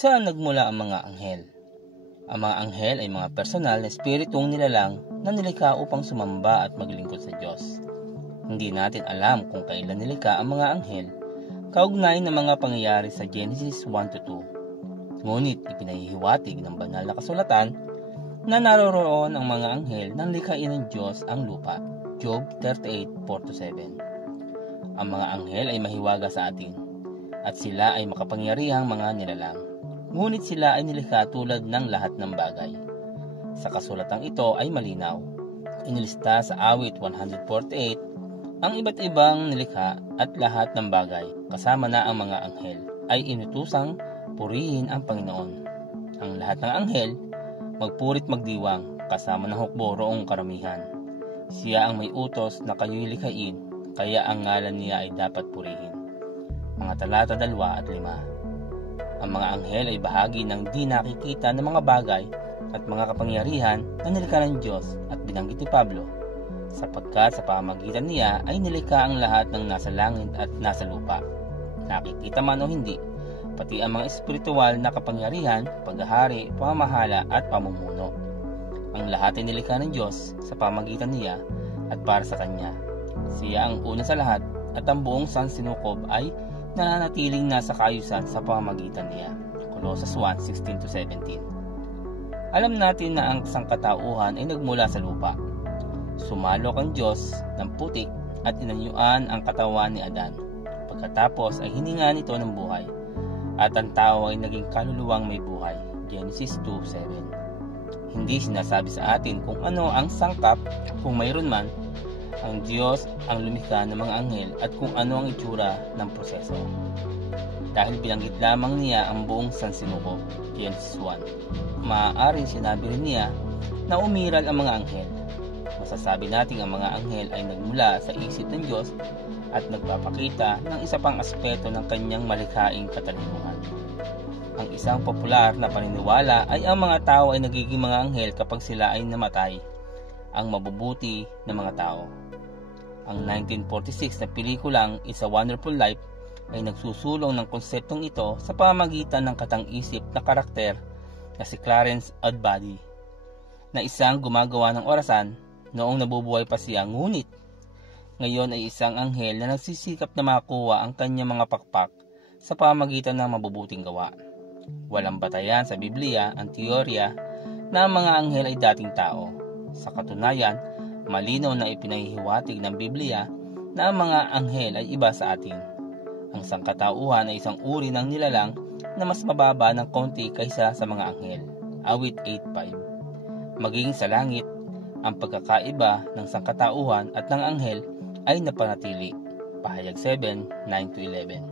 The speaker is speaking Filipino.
Saan nagmula ang mga anghel? Ang mga anghel ay mga personal na espiritong nilalang na nilikha upang sumamba at maglingkod sa Diyos. Hindi natin alam kung kailan nilikha ang mga anghel, kaugnay ng mga pangyayari sa Genesis 1-2. Ngunit ipinahihiwatig ng banal na kasulatan na naroroon ang mga anghel nang likhain ng Diyos ang lupa. Job 38:4-7. Ang mga anghel ay mahiwaga sa atin, at sila ay makapangyarihang mga nilalang. Ngunit sila ay nilikha tulad ng lahat ng bagay. Sa kasulatang ito ay malinaw. Inilista sa awit 148 ang iba't ibang nilikha at lahat ng bagay, kasama na ang mga anghel, ay inutusang purihin ang Panginoon. Ang lahat ng anghel, magpurit magdiwang, kasama ng hukbo roong karamihan. Siya ang may utos na kayo'y likhain, kaya ang ngalan niya ay dapat purihin. Mga talata 2 at 5. Ang mga anghel ay bahagi ng di nakikita ng mga bagay at mga kapangyarihan na nilikha ng Diyos at binanggit ni Pablo, sapagkat sa pamamagitan niya ay nilikha ang lahat ng nasa langit at nasa lupa, nakikita man o hindi, pati ang mga espiritual na kapangyarihan, paghahari, pamamahala at pamumuno. Ang lahat ay nilikha ng Diyos sa pamamagitan niya at para sa Kanya. Siya ang una sa lahat at ang buong sansinukob ay nananatiling nasa kaayusan sa pamamagitan niya. Colossus 1:16-17. Alam natin na ang sangkatauhan ay nagmula sa lupa. Sumalok ang Diyos ng putik at inanyuan ang katawan ni Adan. Pagkatapos ay hininga nito ng buhay, at ang tao ay naging kaluluwang may buhay. Genesis 2:7. Hindi sinasabi sa atin kung ano ang sangkap, kung mayroon man. Ang Diyos ang lumikha ng mga anghel at kung ano ang itsura ng proseso. Dahil binanggit lamang niya ang buong sansinukob. Genesis 1. Maaaring sinabi rin niya na umiral ang mga anghel. Masasabi natin ang mga anghel ay nagmula sa isip ng Diyos at nagpapakita ng isa pang aspeto ng kanyang malikhaing katalinuhan. Ang isang popular na paniniwala ay ang mga tao ay nagiging mga anghel kapag sila ay namatay, ang mabubuti na mga tao. Ang 1946 na pelikulang It's a Wonderful Life ay nagsusulong ng konseptong ito sa pamamagitan ng katang-isip na karakter na si Clarence Odbody, na isang gumagawa ng orasan noong nabubuhay pa siya, ngunit ngayon ay isang anghel na nagsisikap na makuha ang kanyang mga pakpak sa pamamagitan ng mabubuting gawa. Walang batayan sa Biblia ang teorya na ang mga anghel ay dating tao. Sa katunayan, malinaw na ipinahihiwatig ng Biblia na ang mga anghel ay iba sa atin. Ang sangkatauhan ay isang uri ng nilalang na mas mababa ng konti kaysa sa mga anghel. Awit 8:5. Maging sa langit, ang pagkakaiba ng sangkatauhan at ng anghel ay napanatili. Pahayag 7:9-11.